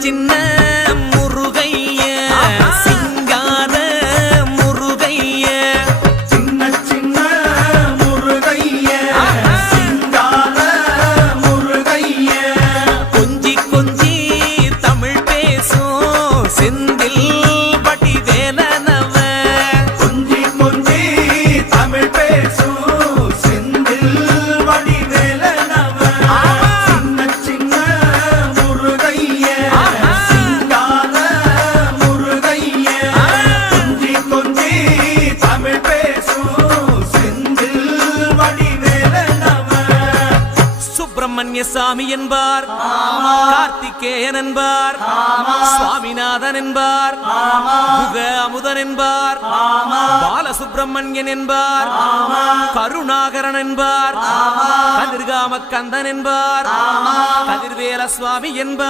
சின்ன முருகைய சிங்கார முருகைய சின்ன சின்ன முருகைய சிங்கார முருகைய கொஞ்சி கொஞ்சி தமிழ் பேசும் செந்தில் பட்டி வேலனவ கொஞ்சி கொஞ்சி தமிழ் பேசும் செந்தில் வடி வேலனவ சின்ன சின்ன முருகைய சிங்கார முருகைய கொஞ்சி கொஞ்சி தமிழ் பேசும் செந்தில் வடி வேலனவ சுப்பிரமணிய சாமி என்பார் கார்த்திகேயன் என்பார் சுவாமிநாதன் என்பார் முக அமுதன் என்பார் பாலசுப்பிரமணியன் என்பார் கருணாகரன் என்பார் கதிர்காம கந்தன் என்பார் கதிர்வேல சுவாமி என்பார்